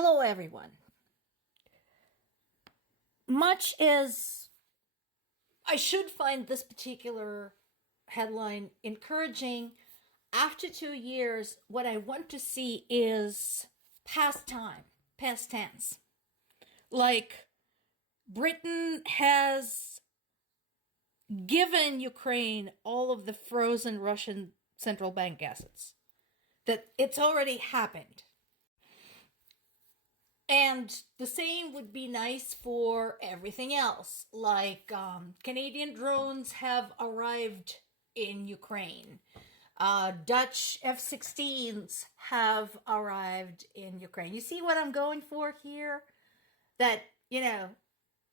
Hello, everyone. Much as I should find this particular headline encouraging, after 2 years, what I want to see is past time, past tense. Like, Britain has given Ukraine all of the frozen Russian central bank assets. That it's already happened. And the same would be nice for everything else. Like Canadian drones have arrived in Ukraine. Dutch F-16s have arrived in Ukraine. You see what I'm going for here? That,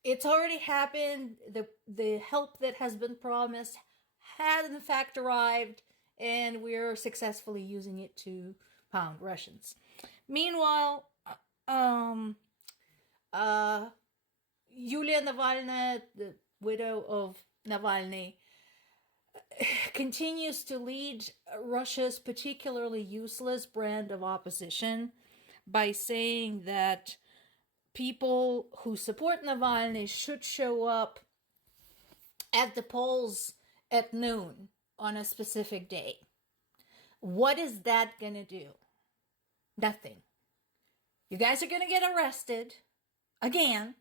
it's already happened. The help that has been promised had in fact arrived, and we're successfully using it to pound Russians. Meanwhile, Yulia Navalny, the widow of Navalny, continues to lead Russia's particularly useless brand of opposition by saying that people who support Navalny should show up at the polls at noon on a specific day. What is that going to do? Nothing. You guys are going to get arrested again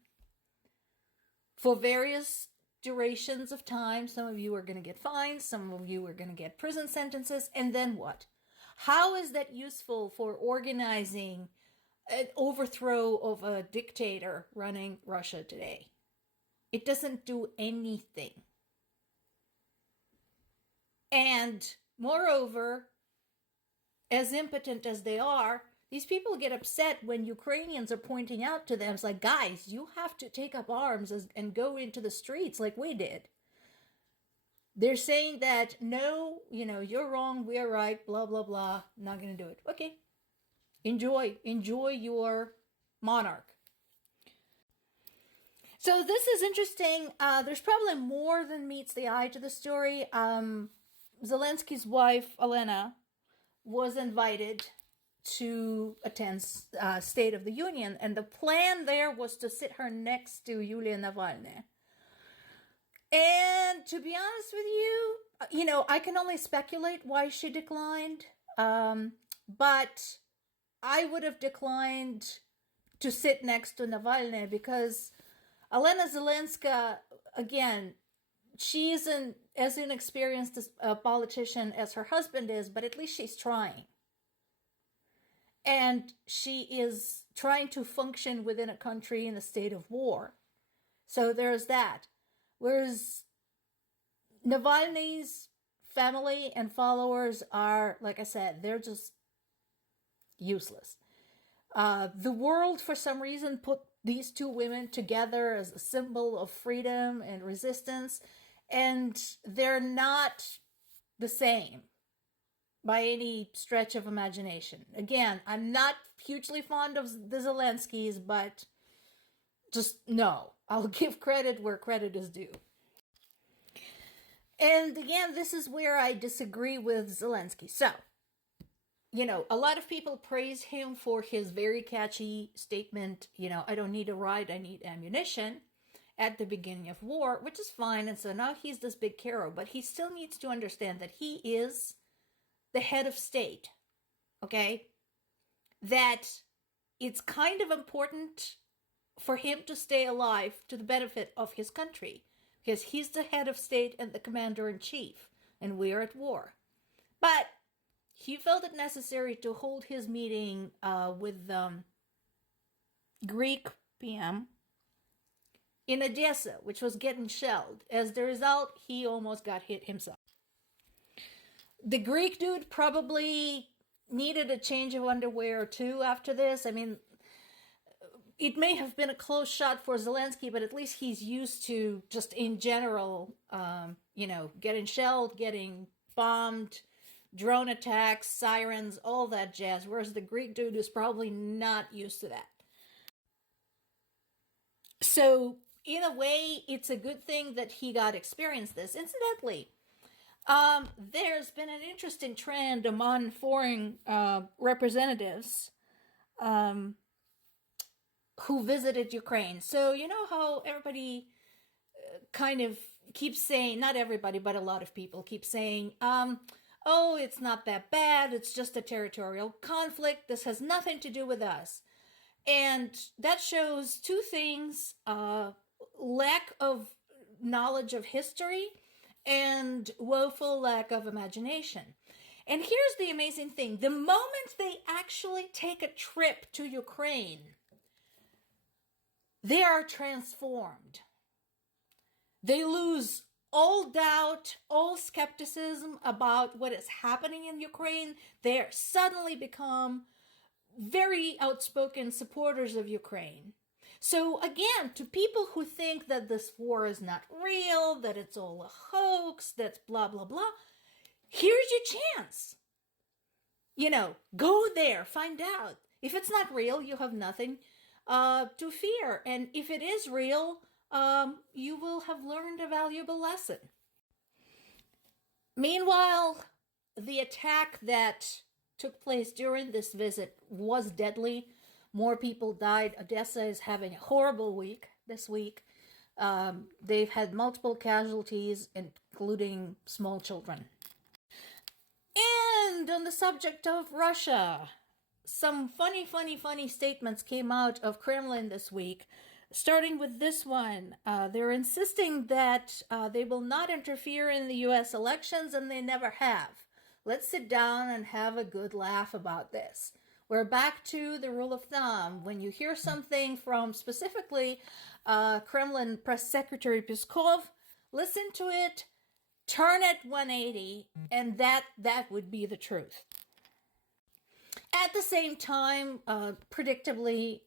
for various durations of time. Some of you are going to get fines. Some of you are going to get prison sentences. And then what? How is that useful for organizing an overthrow of a dictator running Russia today? It doesn't do anything. And moreover, as impotent as they are, these people get upset when Ukrainians are pointing out to them, it's like, guys, you have to take up arms and go into the streets like we did. They're saying that, no, you're wrong, we're right, blah, blah, blah. I'm not going to do it. Okay. Enjoy your monarch. So this is interesting. There's probably more than meets the eye to the story. Zelensky's wife, Elena, was invited to attend State of the Union, and the plan there was to sit her next to Yulia Navalny. And to be honest with you, I can only speculate why she declined, but I would have declined to sit next to Navalny because Elena Zelenska, again, she isn't as inexperienced a politician as her husband is, but at least she's trying. And she is trying to function within a country in a state of war. So there's that. Whereas Navalny's family and followers are, like I said, they're just useless. The world, for some reason, put these two women together as a symbol of freedom and resistance, and they're not the same by any stretch of imagination. Again, I'm not hugely fond of the Zelenskys, but just no. I'll give credit where credit is due. And again, this is where I disagree with Zelensky. So, a lot of people praise him for his very catchy statement, I don't need a ride, I need ammunition, at the beginning of war, which is fine. And so now he's this big hero, but he still needs to understand that he is the head of state, okay? That it's kind of important for him to stay alive to the benefit of his country, because he's the head of state and the commander-in-chief, and we're at war. But he felt it necessary to hold his meeting with Greek PM in Odessa, which was getting shelled. As the result, he almost got hit himself. The Greek dude probably needed a change of underwear too after this. I mean, it may have been a close shot for Zelensky, but at least he's used to just in general, getting shelled, getting bombed, drone attacks, sirens, all that jazz. Whereas the Greek dude is probably not used to that. So in a way, it's a good thing that he got experience this. Incidentally, there's been an interesting trend among foreign representatives who visited Ukraine. So, you know how everybody kind of keeps saying, not everybody, but a lot of people keep saying, oh, it's not that bad. It's just a territorial conflict. This has nothing to do with us. And that shows two things: lack of knowledge of history and woeful lack of imagination. And here's the amazing thing: the moment they actually take a trip to Ukraine, they are transformed. They lose all doubt, all skepticism about what is happening in Ukraine. They suddenly become very outspoken supporters of Ukraine. So again, to people who think that this war is not real, that it's all a hoax, that's blah, blah, blah, here's your chance. Go there, find out. If it's not real, you have nothing to fear. And if it is real, you will have learned a valuable lesson. Meanwhile, the attack that took place during this visit was deadly. More people died. Odessa is having a horrible week this week. They've had multiple casualties, including small children. And on the subject of Russia, some funny statements came out of Kremlin this week, starting with this one. They're insisting that they will not interfere in the U.S. elections, and they never have. Let's sit down and have a good laugh about this. We're back to the rule of thumb. When you hear something from specifically Kremlin Press Secretary Peskov, listen to it, turn it 180, and that would be the truth. At the same time, predictably,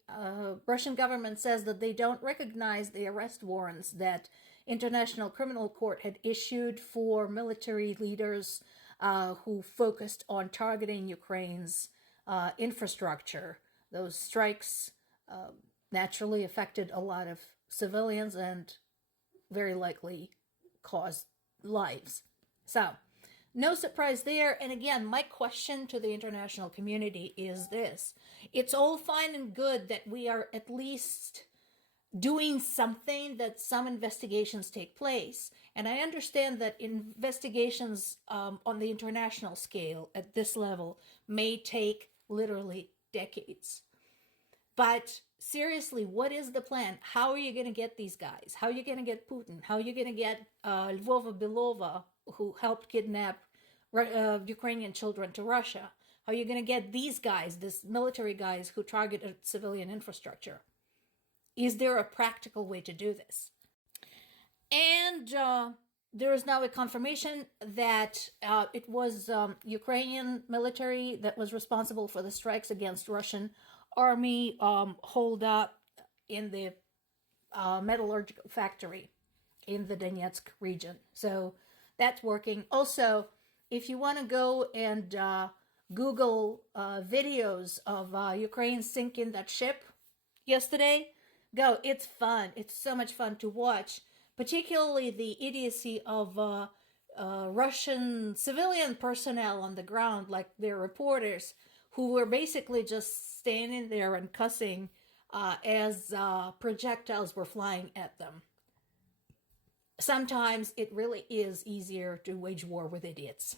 Russian government says that they don't recognize the arrest warrants that International Criminal Court had issued for military leaders who focused on targeting Ukraine's infrastructure. Those strikes naturally affected a lot of civilians and very likely caused lives. So, no surprise there. And again, my question to the international community is this: it's all fine and good that we are at least doing something, that some investigations take place. And I understand that investigations on the international scale at this level may take literally decades. But seriously, what is the plan? How are you going to get these guys? How are you going to get Putin? How are you going to get Lvova Belova, who helped kidnap Ukrainian children, to Russia? How are you going to get these guys, these military guys who targeted civilian infrastructure? Is there a practical way to do this? And there is now a confirmation that it was Ukrainian military that was responsible for the strikes against Russian army holed up in the metallurgical factory in the Donetsk region. So that's working. Also, if you want to go and Google videos of Ukraine sinking that ship yesterday, go. It's fun. It's so much fun to watch, particularly the idiocy of Russian civilian personnel on the ground, like their reporters, who were basically just standing there and cussing as projectiles were flying at them. Sometimes it really is easier to wage war with idiots.